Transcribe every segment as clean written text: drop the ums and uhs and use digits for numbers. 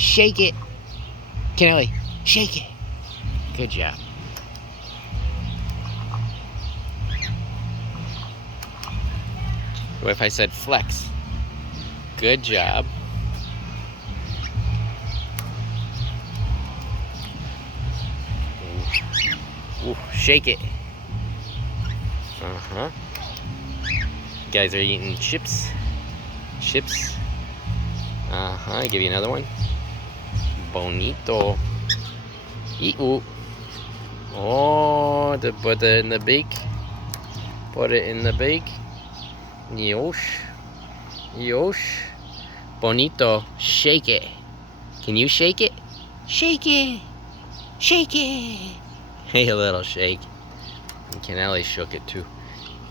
Shake it. Kaneli, shake it. Good job. What if I said flex? Good job. Ooh, shake it. Uh-huh. You guys are eating chips. Chips. Uh-huh. Give you another one. Bonito. Eat-oo. Oh, put it in the bake. Put it in the bake. Yosh. Yosh. Bonito. Shake it. Can you shake it? Shake it. Shake it. Hey, a little shake. And Kaneli shook it too.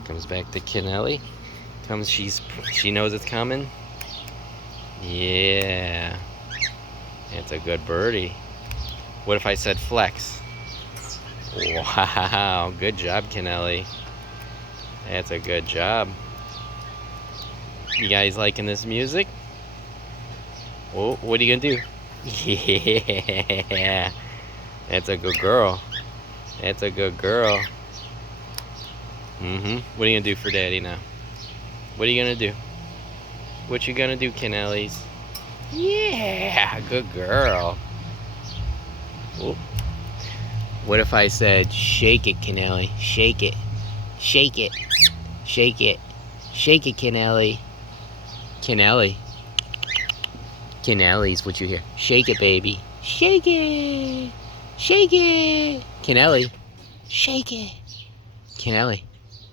Comes back to Kaneli. She knows it's coming. Yeah. That's a good birdie. What if I said flex? Wow, good job, Kaneli. That's a good job. You guys liking this music? Oh, what are you gonna do? Yeah. That's a good girl. That's a good girl. What are you gonna do for Daddy now? What are you gonna do? What you gonna do, Kaneli's? Yeah, good girl. Ooh. What if I said, shake it, Kaneli? Shake it. Shake it. Shake it. Shake it, Kaneli. Kaneli. Kaneli's what you hear. Shake it, baby. Shake it. Shake it. Kaneli. Shake it. Kaneli.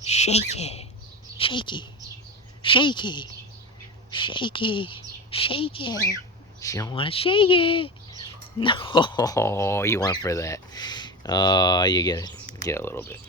Shake it. Shake it. Shake it. Shake it. Shake it. She don't want to shake it. No, you went for that. Oh, you get it. Get a little bit.